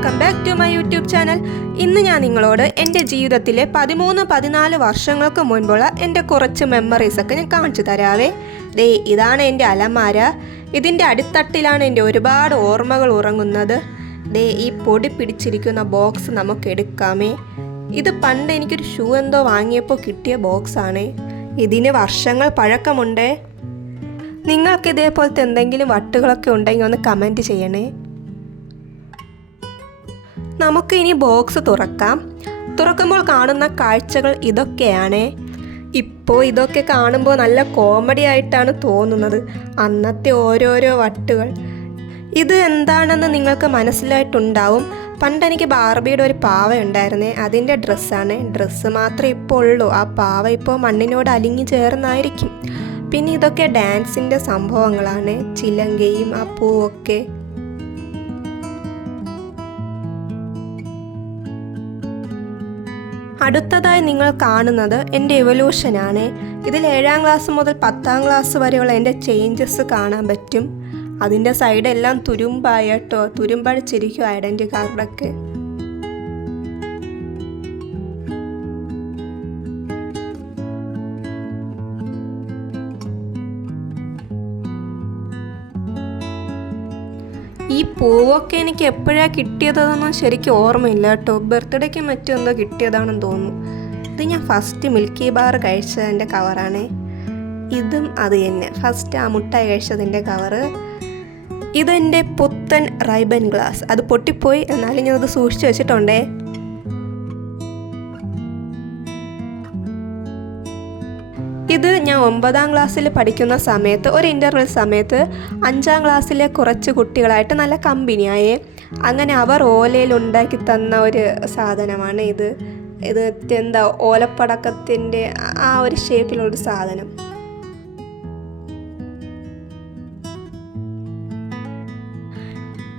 Welcome back to my YouTube channel ഇന്ന് ഞാൻ നിങ്ങളോട് എന്റെ ജീവിതത്തിലെ പതിമൂന്ന് പതിനാല് വർഷങ്ങൾക്ക് മുൻപുള്ള എന്റെ കുറച്ച് മെമ്മറീസ് ഒക്കെ ഞാൻ കാണിച്ചു തരാവേ. ദേ ഇതാണ് എന്റെ അലമാര. ഇതിന്റെ അടിത്തട്ടിലാണ് എന്റെ ഒരുപാട് ഓർമ്മകൾ ഉറങ്ങുന്നത്. ദേ ഈ പൊടി പിടിച്ചിരിക്കുന്ന ബോക്സ് നമുക്ക് എടുക്കാമേ. ഇത് പണ്ട് എനിക്കൊരു ഷൂ എന്തോ വാങ്ങിയപ്പോൾ കിട്ടിയ ബോക്സാണ് ഇതിന് വർഷങ്ങൾ പഴക്കമുണ്ടേ. നിങ്ങൾക്ക് ഇതേപോലത്തെ എന്തെങ്കിലും വട്ടുകളൊക്കെ ഉണ്ടെങ്കിൽ ഒന്ന് കമന്റ് ചെയ്യണേ. നമുക്ക് ഇനി ബോക്സ് തുറക്കാം. തുറക്കുമ്പോൾ കാണുന്ന കാഴ്ചകൾ ഇതൊക്കെയാണ്. ഇപ്പോൾ ഇതൊക്കെ കാണുമ്പോൾ നല്ല കോമഡി ആയിട്ടാണ് തോന്നുന്നത്. അന്നത്തെ ഓരോരോ വട്ടുകൾ. ഇത് എന്താണെന്ന് നിങ്ങൾക്ക് മനസ്സിലായിട്ടുണ്ടാവും. പണ്ട് എനിക്ക് ബാർബിയുടെ ഒരു പാവ ഉണ്ടായിരുന്നേ. അതിന്റെ ഡ്രസ്സാണ്. ഡ്രസ്സ് മാത്രമേ ഇപ്പോൾ ഉള്ളൂ. ആ പാവ ഇപ്പോൾ മണ്ണിനോട് അലിഞ്ഞു ചേർന്നായിരിക്കും. പിന്നെ ഇതൊക്കെ ഡാൻസിന്റെ സംഭവങ്ങളാണ്. ചിലങ്കയും ആ പൂവൊക്കെ. അടുത്തതായി നിങ്ങൾ കാണുന്നത് എന്റെ എവല്യൂഷനാണ് ഇതിൽ ഏഴാം ക്ലാസ് മുതൽ പത്താം ക്ലാസ് വരെയുള്ള എന്റെ ചേഞ്ചസ് കാണാൻ പറ്റും. അതിന്റെ സൈഡെല്ലാം തുരുമ്പായിട്ടോ തുരുമ്പടിച്ചിരിക്കും ഐഡന്റി കാർഡൊക്കെ ഈ പൂവൊക്കെ എനിക്ക് എപ്പോഴാണ് കിട്ടിയതെന്നൊന്നും ശരിക്കും ഓർമ്മയില്ല കേട്ടോ. ബർത്ത്ഡേക്ക് മറ്റും എന്തോ കിട്ടിയതാണെന്ന് തോന്നുന്നു. ഇത് ഞാൻ ഫസ്റ്റ് മിൽക്കി ബാർ കഴിച്ചതിന്റെ കവറാണ് ഇതും അത് തന്നെ. ഫസ്റ്റ് ആ മുട്ടായി കഴിച്ചതിന്റെ കവറ് ഇതെന്റെ പുത്തൻ റൈബൻ ഗ്ലാസ് അത് പൊട്ടിപ്പോയി. എന്നാലും ഞാനത് സൂക്ഷിച്ചു വെച്ചിട്ടുണ്ടേ. ഇത് ഞാൻ ഒമ്പതാം ക്ലാസ്സിൽ പഠിക്കുന്ന സമയത്ത് ഒരു ഇന്റർവെൽ സമയത്ത് അഞ്ചാം ക്ലാസ്സിലെ കുറച്ച് കുട്ടികളായിട്ട് നല്ല കമ്പനിയായേ അങ്ങനെ അവർ ഓലയിൽ ഉണ്ടാക്കി തന്ന ഒരു സാധനമാണ് ഇത്. ഇത് എന്താ ഓലപ്പടക്കത്തിന്റെ ആ ഒരു ഷേപ്പിലുള്ളൊരു സാധനം.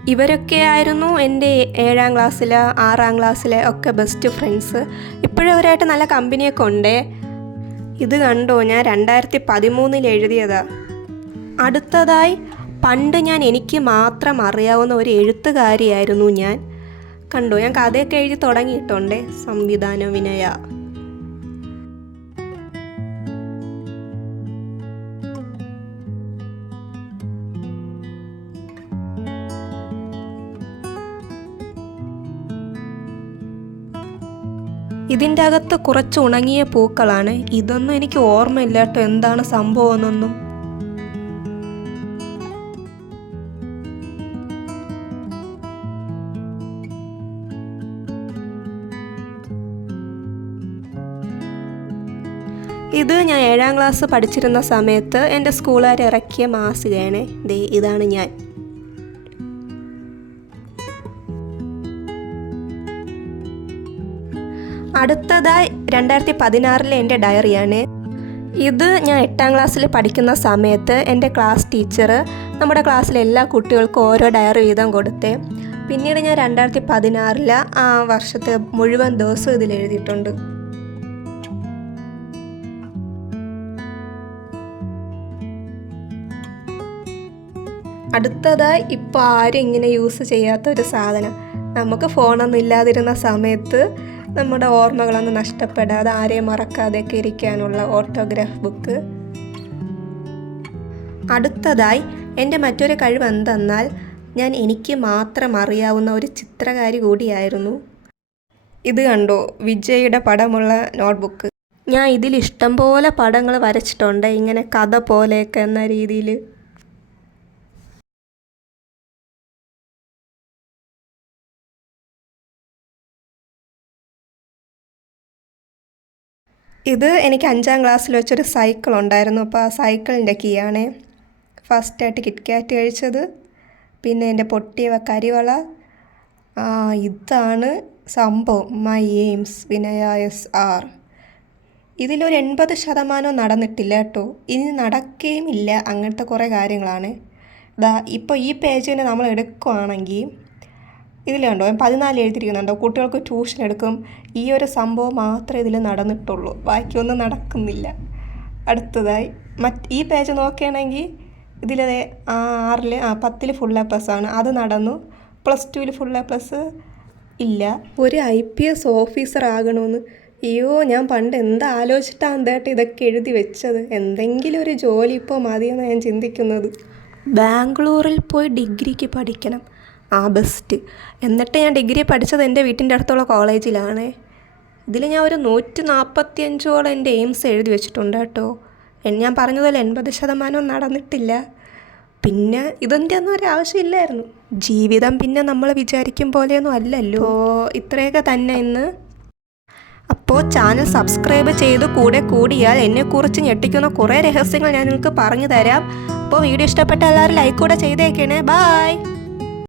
ഇവരൊക്കെ ആയിരുന്നു എന്റെ ഏഴാം ക്ലാസ്സിലെ ആറാം ക്ലാസ്സിലെ ഒക്കെ ബെസ്റ്റ് ഫ്രണ്ട്സ് ഇപ്പോഴും അവരായിട്ട് നല്ല കമ്പനിയൊക്കെ ഉണ്ടേ. ഇത് കണ്ടോ? ഞാൻ രണ്ടായിരത്തി പതിമൂന്നിൽ എഴുതിയതാ. അടുത്തതായി പണ്ട് ഞാൻ എനിക്ക് മാത്രം അറിയാവുന്ന ഒരു എഴുത്തുകാരിയായിരുന്നു ഞാൻ. കണ്ടോ? ഞാൻ കഥയൊക്കെ എഴുതി തുടങ്ങിയിട്ടുണ്ടേ. സംവിധാന വിനയ. ഇതിന്റെ അകത്ത് കുറച്ച് ഉണങ്ങിയ പൂക്കളാണ്. ഇതൊന്നും എനിക്ക് ഓർമ്മയില്ല കേട്ടോ എന്താണ് സംഭവം എന്നൊന്നും. ഇത് ഞാൻ ഏഴാം ക്ലാസ് പഠിച്ചിരുന്ന സമയത്ത് എന്റെ സ്കൂളുകാർ ഇറക്കിയ മാസികയാണ്. ദേ ഇതാണ് ഞാൻ. അടുത്തതായി രണ്ടായിരത്തി പതിനാറിലെ എന്റെ ഡയറിയാണ്. ഇത് ഞാൻ എട്ടാം ക്ലാസ്സിൽ പഠിക്കുന്ന സമയത്ത് എന്റെ ക്ലാസ് ടീച്ചർ നമ്മുടെ ക്ലാസ്സിലെ എല്ലാ കുട്ടികൾക്കും ഓരോ ഡയറി വീതം കൊടുത്തേ പിന്നീട് ഞാൻ രണ്ടായിരത്തി പതിനാറിൽ ആ വർഷത്തെ മുഴുവൻ ദിവസവും ഇതിൽ എഴുതിയിട്ടുണ്ട് അടുത്തതായി ഇപ്പോൾ ആരും ഇങ്ങനെ യൂസ് ചെയ്യാത്ത ഒരു സാധനം. നമുക്ക് ഫോണൊന്നും ഇല്ലാതിരുന്ന സമയത്ത് നമ്മുടെ ഓർമ്മകളൊന്നും നഷ്ടപ്പെടാതെ ആരെയും മറക്കാതെയൊക്കെ ഇരിക്കാനുള്ള ഓട്ടോഗ്രാഫ് ബുക്ക് അടുത്തതായി എന്റെ മറ്റൊരു കഴിവ് എന്തെന്നാൽ ഞാൻ എനിക്ക് മാത്രം അറിയാവുന്ന ഒരു ചിത്രകാരി കൂടിയായിരുന്നു. ഇത് കണ്ടോ? വിജയുടെ പടമുള്ള നോട്ട്ബുക്ക് ഞാൻ ഇതിൽ ഇഷ്ടം പോലെ പടങ്ങൾ വരച്ചിട്ടുണ്ട്. ഇങ്ങനെ കഥ പോലെയൊക്കെ എന്ന രീതിയിൽ ഇത് എനിക്ക് അഞ്ചാം ക്ലാസ്സിൽ വെച്ചൊരു സൈക്കിൾ ഉണ്ടായിരുന്നു. അപ്പോൾ ആ സൈക്കിളിന്റെ കീ ആണ് ഫസ്റ്റായിട്ട് കിറ്റ്കാറ്റ് കഴിച്ചത്. പിന്നെ എന്റെ പൊട്ടിയ കരിവള. ഇതാണ് സംഭവം. My aims Vinaya S R ഇതിലൊരു എൺപത് ശതമാനവും നടന്നിട്ടില്ല കേട്ടോ. ഇനി നടക്കുകയും ഇല്ല അങ്ങനത്തെ കുറേ കാര്യങ്ങളാണ്. ഇപ്പോൾ ഈ പേജിനെ നമ്മൾ എടുക്കുകയാണെങ്കിൽ ഇതിൽ കണ്ടോ പതിനാല് എഴുതിയിരിക്കുന്നുണ്ടോ? കുട്ടികൾക്ക് ട്യൂഷൻ എടുക്കും. ഈ ഒരു സംഭവം മാത്രമേ ഇതിൽ നടന്നിട്ടുള്ളൂ. ബാക്കിയൊന്നും നടക്കുന്നില്ല. അടുത്തതായി മറ്റ് ഈ പേജ് നോക്കുകയാണെങ്കിൽ ഇതിൽ ആറിൽ ആ പത്തിൽ ഫുൾ എ പ്ലസ് ആണ്. അത് നടന്നു. പ്ലസ് ടുവിൽ ഫുൾ എ പ്ലസ് ഇല്ല. ഒരു ഐ പി എസ് ഓഫീസർ ആകണമെന്ന് അയ്യോ ഞാൻ പണ്ട് എന്താ ആലോചിച്ചിട്ടാണ് എന്തായിട്ട് ഇതൊക്കെ എഴുതി വെച്ചത്? എന്തെങ്കിലും ഒരു ജോലി ഇപ്പോൾ മതിയെന്നാണ് ഞാൻ ചിന്തിക്കുന്നത്. ബാംഗ്ലൂരിൽ പോയി ഡിഗ്രിക്ക് പഠിക്കണം. ആ ബെസ്റ്റ്. എന്നിട്ട് ഞാൻ ഡിഗ്രി പഠിച്ചത് എന്റെ വീട്ടിന്റെ അടുത്തുള്ള കോളേജിലാണ്. ഇതിൽ ഞാൻ ഒരു നൂറ്റി നാൽപ്പത്തി അഞ്ചോളം എന്റെ എയിംസ് എഴുതി വെച്ചിട്ടുണ്ട് കേട്ടോ. ഞാൻ പറഞ്ഞതുപോലെ എൺപത് ശതമാനം നടന്നിട്ടില്ല. പിന്നെ ഇതിന്റെ ഒന്നും ഒരു ആവശ്യമില്ലായിരുന്നു. ജീവിതം പിന്നെ നമ്മൾ വിചാരിക്കും പോലെയൊന്നും അല്ലല്ലോ. ഇത്രയൊക്കെ തന്നെ ഇന്ന്. അപ്പോൾ ചാനൽ സബ്സ്ക്രൈബ് ചെയ്ത് കൂടെ കൂടിയാൽ എന്നെക്കുറിച്ച് ഞെട്ടിക്കുന്ന കുറേ രഹസ്യങ്ങൾ ഞാൻ നിങ്ങൾക്ക് പറഞ്ഞു തരാം. അപ്പോൾ വീഡിയോ ഇഷ്ടപ്പെട്ട എല്ലാവരും ലൈക്ക് കൂടെ ചെയ്തേക്കണേ. ബായ്